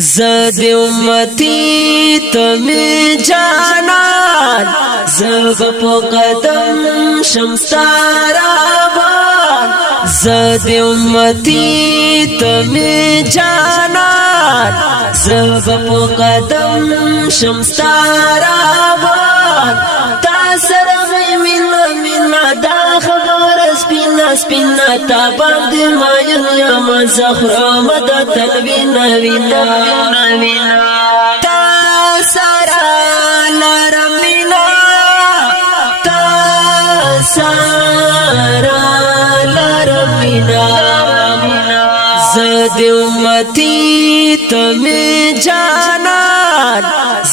زد امتی تمی جانان زب پو قدم شمستارابان زد امتی تمی جانان زب پو قدم شمستارابان تاثر مینا مینا دا خبر سپینا سپینا تا باندې ماین یم زخرا مد تنوینا وینا تا سرا لرمینا تا سرا لرمینا زد امتی تمی جانان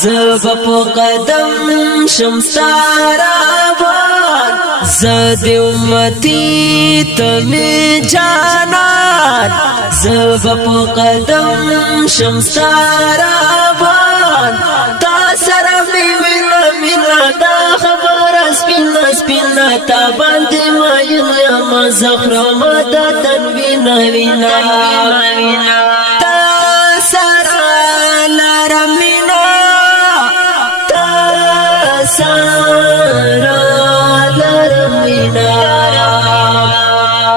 زب پو قدم شمستارابان زد امتی تمی جانان زب پو قدم شمستارابان تا سر مینا مینا دا خبر سپینا سپینا تا باندې ماین یم زخرا مدا تنوینا وینا تا سر لرمینا تا سر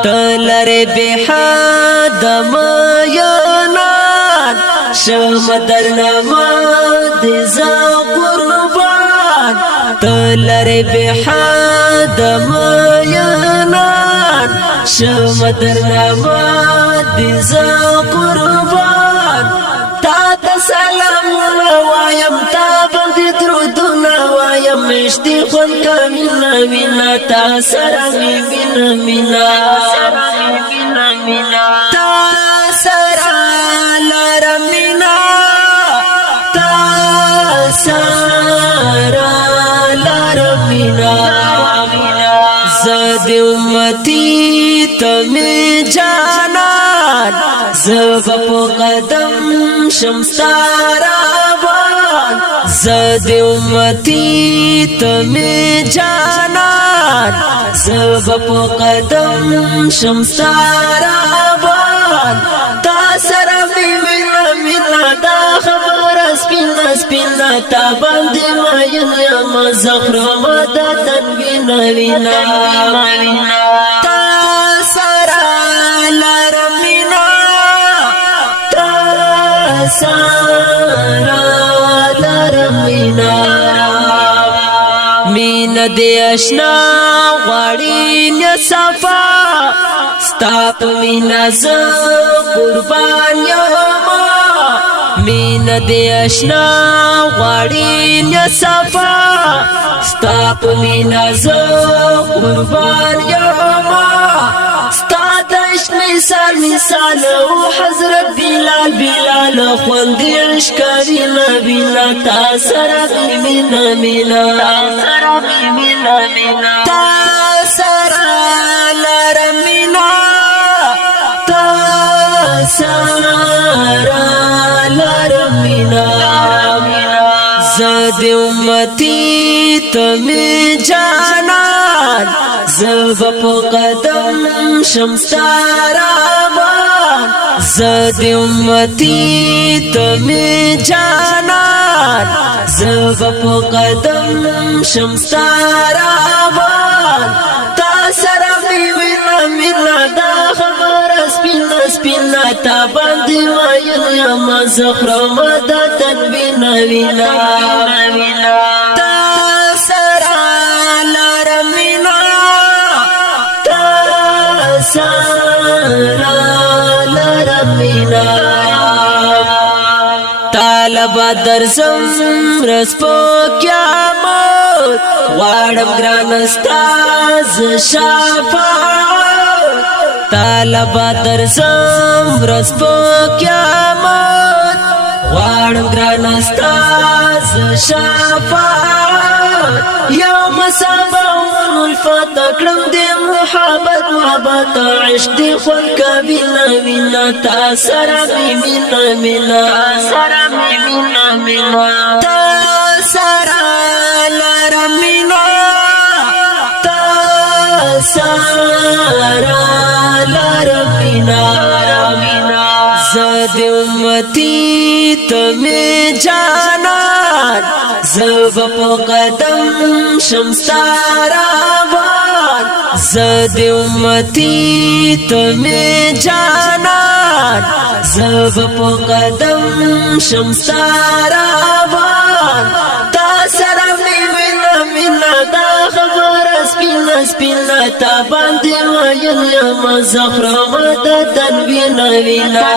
تلر بحاد مایانان شم در نماد زا قربان تلر بحاد مایانان شم در نماد زا قربان تا تسلام وایم تا بندی درودنا وایم مشتی خون کمینا مینا تا سرا مینا مینا تا سرا لرمینا تا سرا لرمینا زد امتی تمی جانان زب پو قدم شمستارابان زد امتی تمی جانان زب پو قدم شمستارابان تا سر مینا مینا دا خبر سپینا سپینا تا باندې ماین یم زخرا مدا تنوینا وینا تا سر لرمینا تا سر لرمینا مین دی اشنا غواړي نه صفا ستا په مینا زه قربان یم مین دی اشنا غواړي نه صفا ستا په مینا زه قربان یم ستا د عشق مثال مثال او حضرت بلال بلال خوندې عشقاري نبینا تا سره مینا مینا تا سره لرمینا تا سره لرمینا زد امتی تمی جانان زب پو قدم شمستارابان زد امتی تمی جانان زب پو قدم شمستارابان تا سر مینا مینا دا خبر سپینا سپینا تا باندې ماین یم زخرا مدا تنوینا وینا تا سر لرمینا تا سر لرمینا طالب درسم رس پو قیامت واړم ګران استاد شفاعت طالب درسم رس پو قیامت واړم ګران استاد شفاعت یوم سباون الفتح کړم د محبت محبت عشق دی خون کبینا مینا تا سره مینا مینا تا سره لرمینا تا سره لرمینا زد امتی تمی جانان زب پا قدم شمستارابان زد امتی تمی جانان زب پا قدم شمستارابان تا سرم نیوینا مینا دا خبر سپینا سپینا تا باندې ویل یم زخرم د تنوینا وینا